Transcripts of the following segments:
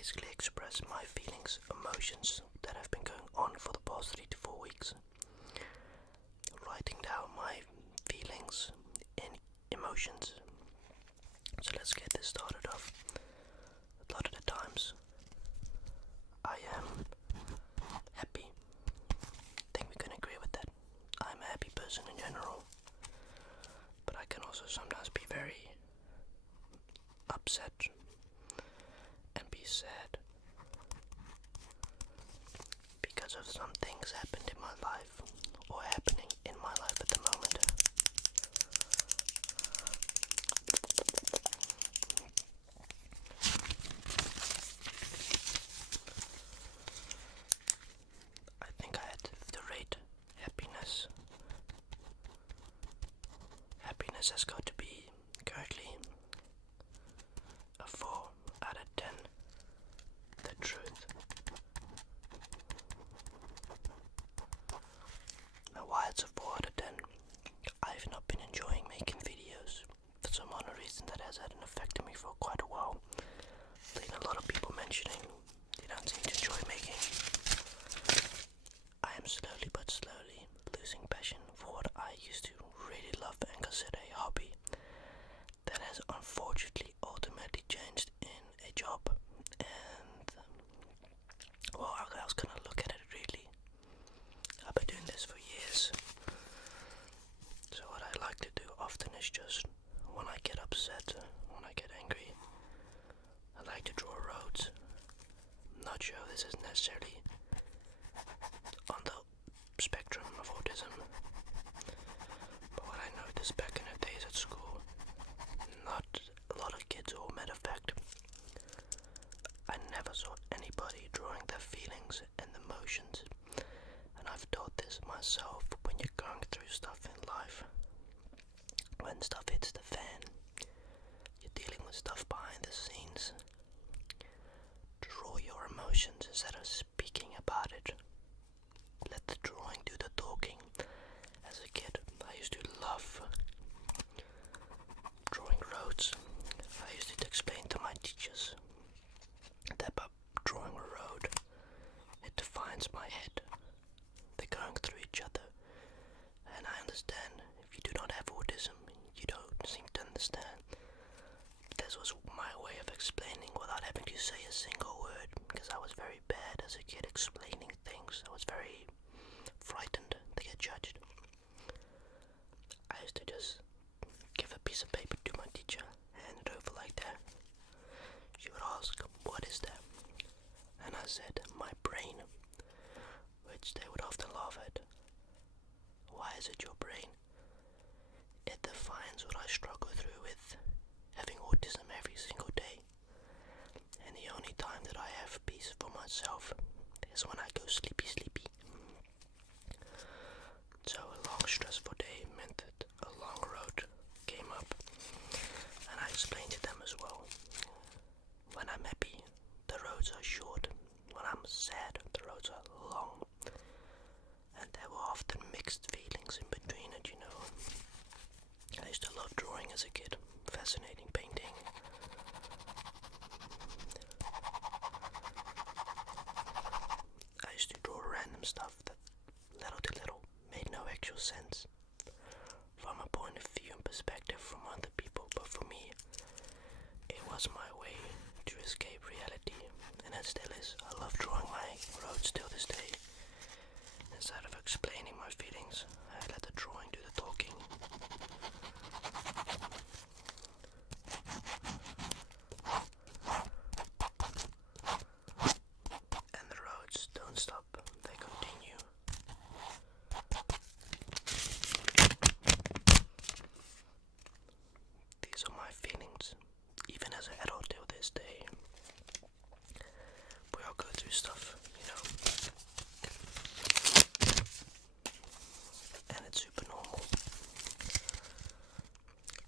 basically express my feelings, emotions that have been going on for the past 3 to 4 weeks. Writing down my feelings and emotions. So let's get this started off. A lot of the times I am happy. I think we can agree with that. I'm a happy person in general. But I can also sometimes be very upset and be sad because of some things happened in my life or happening in my life at the moment. I think I had to rate happiness. Happiness has got to be currently a 4 out of 10. The truth. Now why it's a 4 out of 10? I've not been enjoying making videos. For some unknown reason that has had an effect on me for quite a while. I've seen a lot of people mentioning they don't seem to enjoy making. I am slowly but slowly losing passion for what I used to really love and consider a hobby that has unfortunately ultimately changed in a job. And well, how else can I look at it really? I've been doing this for years. So what I like to do often is just when I get upset, when I get angry, I like to draw roads. I'm not sure this is necessarily on the spectrum of autism, but what I noticed back in the days at school, not a lot of kids, or matter of fact, I never saw anybody drawing their feelings and emotions. And I've taught this myself. When you're going through stuff in life, when stuff hits the fan, you're dealing with stuff behind the scenes. Draw your emotions instead of speaking about it. Let the drawing do the talking. As a kid, I used to love drawing roads. I used to explain to my teachers that by drawing a road, it defines my head. They're going through each other. And I understand, if you do not have autism, you don't seem to understand. This was my way of explaining without having to say a single word, because I was very bad as a kid explaining things. I was very frightened to get judged. I used to just give a piece of paper to my teacher, hand it over like that. She would ask, "What is that?" And I said, "My brain," which they would often laugh at. "Why is it your brain?" "It defines what I struggle through with having autism every single day. And the only time that I have peace for myself is when I go sleepy. So a long stressful day meant that a long road came up, and I explained to them as well. When I'm happy, the roads are short. When I'm sad, the roads are long. And there were often mixed feelings in between it, you know. I used to love drawing as a kid. Fascinating painting. I used to draw random stuff that little to little made no actual sense from a point of view and perspective from other people, but for me it was my way to escape reality, and it still is. I love drawing my roads till this day. Instead of explaining my feelings, I let the drawing do the talking. And the roads don't stop, they continue. These are my feelings, even as an adult till this day. We all go through stuff, you know. And it's super normal.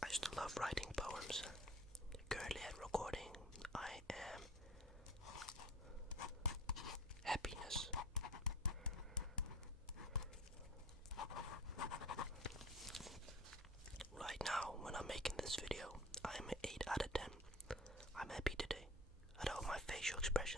I used to love writing poems. Currently at recording, I am happiness. Right now, when I'm making this video, I'm an 8 out of 10. I'm happy today. I don't have my facial expression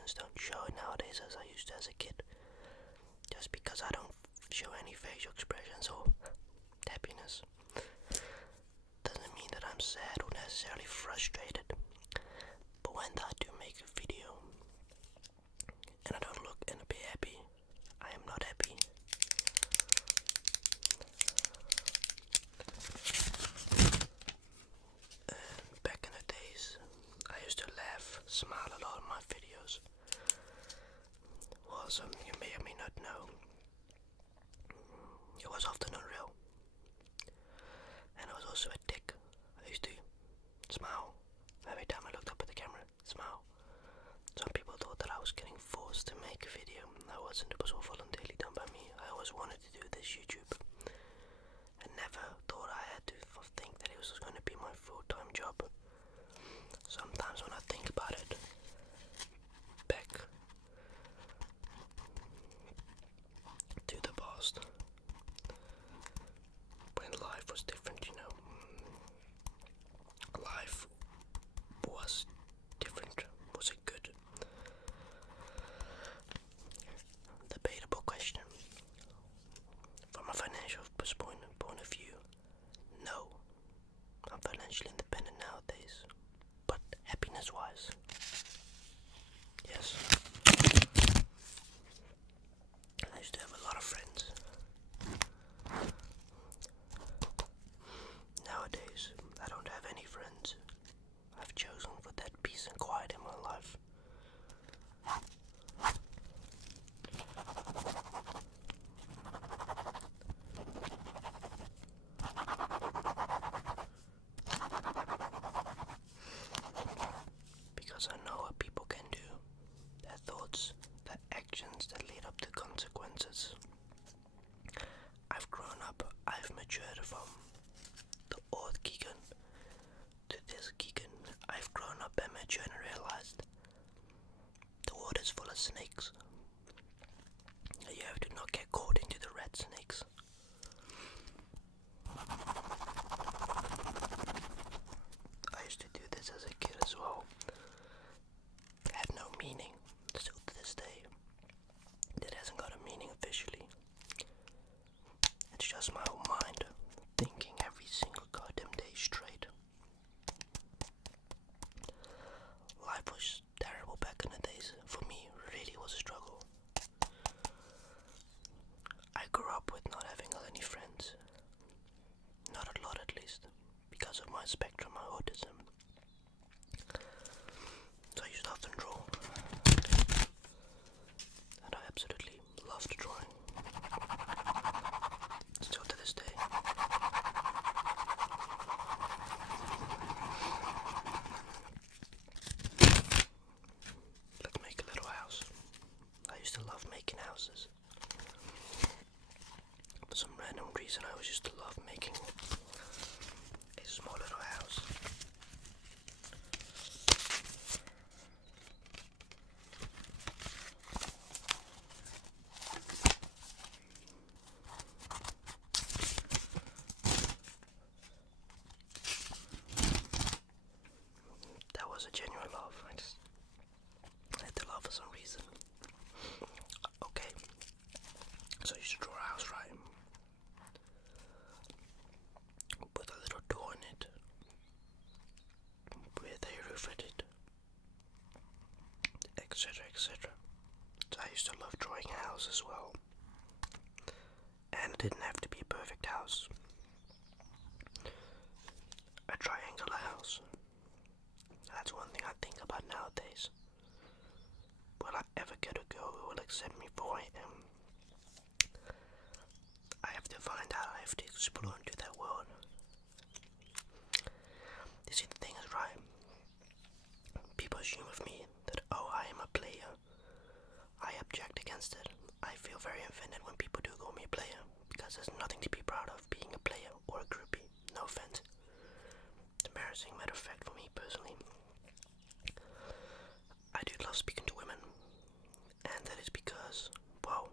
something you may or may not know, it was often unreal. And I was also a dick. I used to smile every time I looked up at the camera. Smile. Some people thought that I was getting forced to make a video. I wasn't. It was all voluntarily done by me. I always wanted to do this YouTube. I never thought I had to think that it was going to be my full-time job. Sometimes when I think about it, back to the past, when life was different, life was different. Was it good? Debatable question. From a financial point of view, no. I'm financially independent nowadays. But happiness-wise, yes. I used to have a lot of friends. Nowadays, I don't have any friends. I've chosen for that peace and quiet in my life. Because I know what people can do, their thoughts, their actions that lead up to consequences. I've grown up, I've matured from the old Keegan to this Keegan. I've grown up and matured and realized the water's full of snakes. You have to not get caught into the red snakes. I used to do this as a kid as well. It had no meaning. Still to this day, it hasn't got a meaning officially. It's just my own mind thinking every single goddamn day straight. Life was terrible back in the days. For me, really was a struggle. I grew up with not having any friends. Not a lot, at least, because of my spectrum, my autism. So I used to often draw. And I absolutely loved drawing. Still to this day. Let's make a little house. I used to love making houses. For some random reason, I always used to love making a small little house. That was a genuine love. I had to love for some reason. Okay, so you should draw a house, right? Put a little door in it, with a roof at it, etc., etc. So I used to love drawing a house as well. And it didn't have to be a perfect house. A triangular house. That's one thing I think about nowadays. Will I ever get a girl who will accept me for who I am? I have to find out. I have to explore into that world. You see, the thing is, right? People assume of me that, oh, I am a player. I object against it. I feel very offended when people do call me a player, because there's nothing to be proud of being a player or a groupie. No offense. It's embarrassing, matter of fact, for me personally. I do love speaking to women, and that is because, well,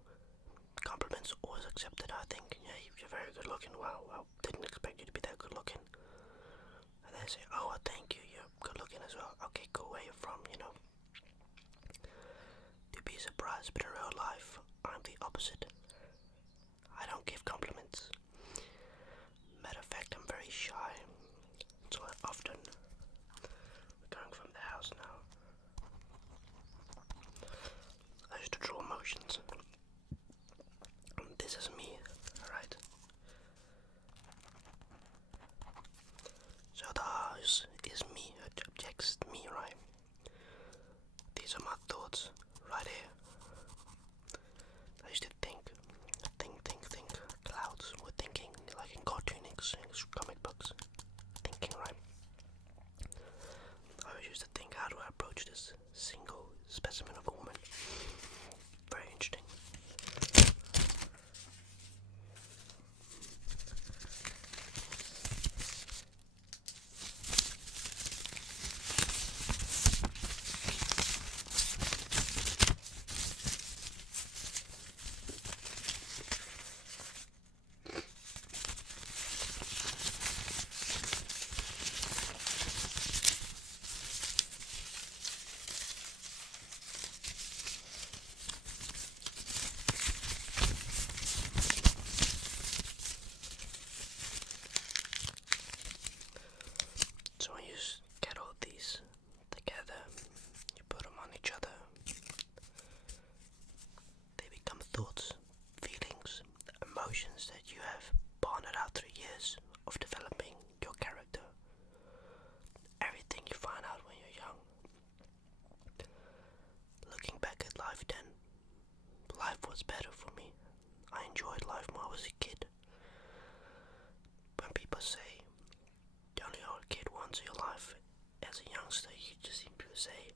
compliments always accepted. I think, yeah, you're very good looking. Wow, I didn't expect you to be that good looking. And they say, oh, thank you, you're good looking as well. Okay, cool, where you're from, You'd be surprised, but in real life, I'm the opposite. I don't give compliments. Matter of fact, I'm very shy. So I often, we're going from the house now. I used to draw emotions. This is me, right? So the house is me, it objects me, right? These are my thoughts, right here. specimen of a woman. Very interesting. So when you get all these together, you put them on each other, they become thoughts, feelings, emotions that you have bonded out through years of developing your character. Everything you find out when you're young. Looking back at life then, life was better for me. I enjoyed life when I was a kid. When people say you only hold a kid once in your life, as a youngster you just seem to say,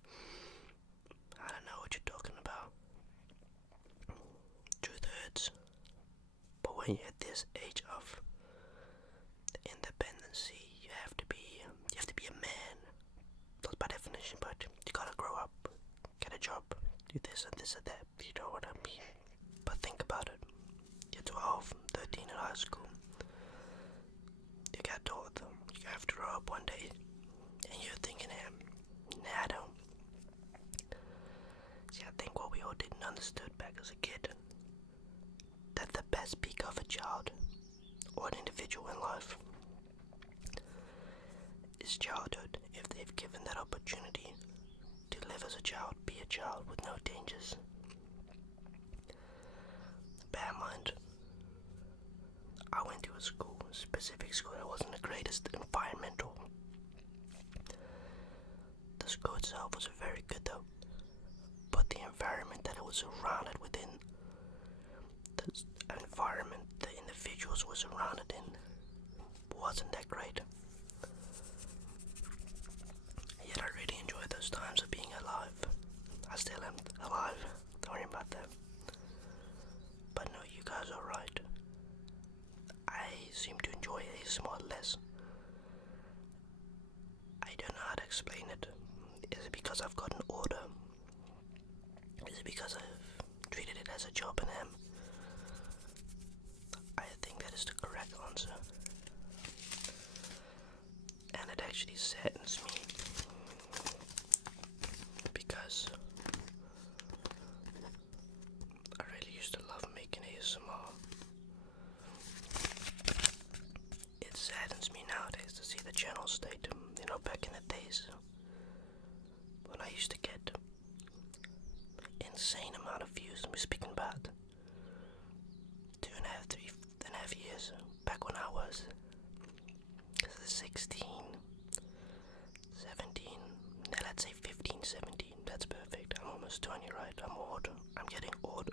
I don't know what you're talking about. Truth hurts. But when you're at this age of independency, you have to be a man. Not by definition, but you gotta grow up, get a job, do this and this and that, you know what I mean. But think about it. You're 12, 13 in high school. You get told you have to grow up one day, and you're thinking, nah, I don't. See, I think what we all didn't understood back as a kid, that the best peak of a child or an individual in life is childhood, if they've given that opportunity to live as a child, be a child with no dangers. Bear in mind, I went to a specific school that wasn't the greatest environmental. The school itself was very good though, but the environment that it was surrounded within, the environment the individuals were surrounded in, wasn't that great. Yet I really enjoyed those times of being alive. I still am alive, don't worry about that. But no, you guys are right. I seem to enjoy ASMR less. I don't know how to explain it. Is it because I've got an order? Is it because I've treated it as a job and am? I think that is the correct answer. And it actually saddens me because I really used to love making ASMR. It saddens me nowadays to see the channel state, back in the days when I used to get insane amount of views. I'm speaking about 3.5 years back when I was 16, 17, let's say 15, 17, that's perfect. I'm almost 20, right? I'm old. I'm getting old.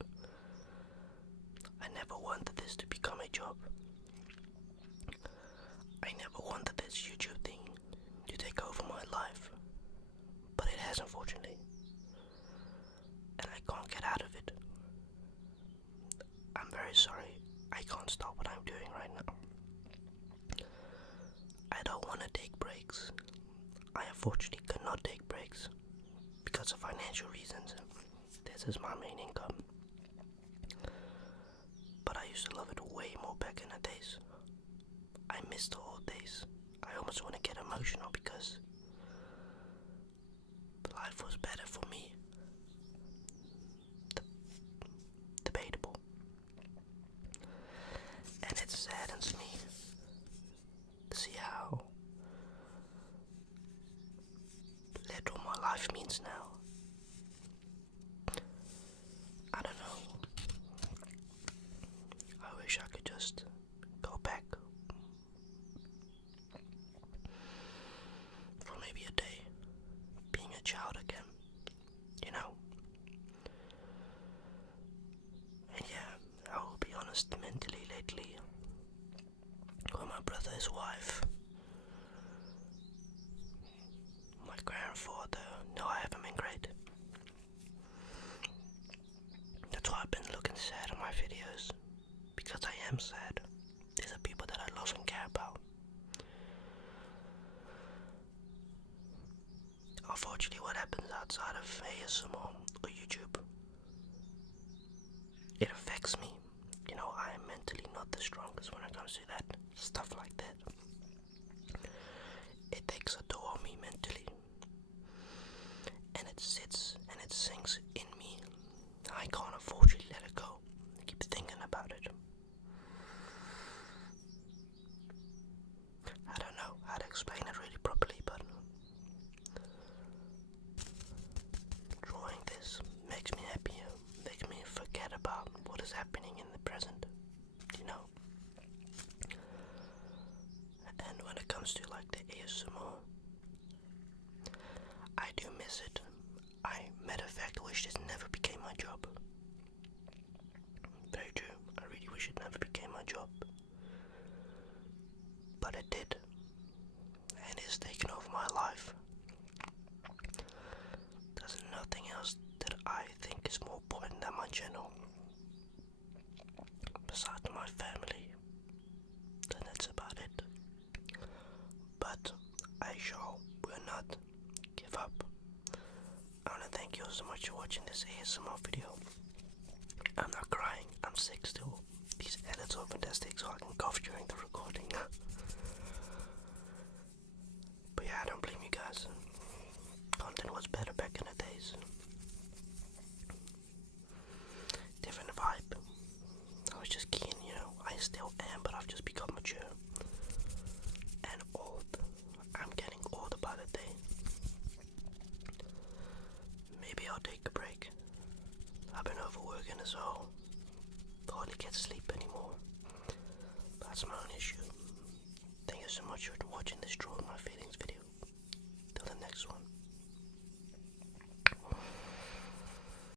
I never wanted this to become a job. I never wanted this YouTube thing to take over my life. But it has, unfortunately. And I can't get out of it. I'm very sorry. I can't stop what I'm doing right now. I don't want to take breaks. I unfortunately cannot take breaks because of financial reasons. This is my main income. But I used to love it way more back in the days. I miss the old days. I almost want to get emotional because life was better for me. Debatable. And it saddens me to see how little my life means now. I don't know. I wish I could just go back for maybe a day, being a child again, And yeah, I will be honest, mentally lately, with my brother, his wife, my grandfather, no, I haven't been great. unfortunately, what happens outside of ASMR or YouTube, it affects me. You know, I am mentally not the strongest when it comes to that stuff like that. It takes a toll on me mentally, and it sits and it sinks in me. I can't afford to let it go. I keep thinking about it. I don't know how to explain it really properly, but drawing this makes me happier, makes me forget about what is happening in the present, you know. And when it comes to like the ASMR, I do miss it. I, matter of fact, wish this never became my job. Very true. I really wish it never became my job. But it did. And it's taken over my life. There's nothing else that I think is more important than my channel. Besides my family. Then that's about it. But I will not give up. I want to thank you all so much for watching this ASMR video. I'm not crying, I'm sick still. These edits are fantastic, so I can cough during the recording. But yeah, I don't blame you guys. Content was better back in the days. Different vibe. I was just keen, you know. I still am, but I've just become mature. And old. I'm getting older by the day. Maybe I'll take a break. I've been overworking as well. Hardly get sleep anymore. That's my own issue. Thank you so much for watching this draw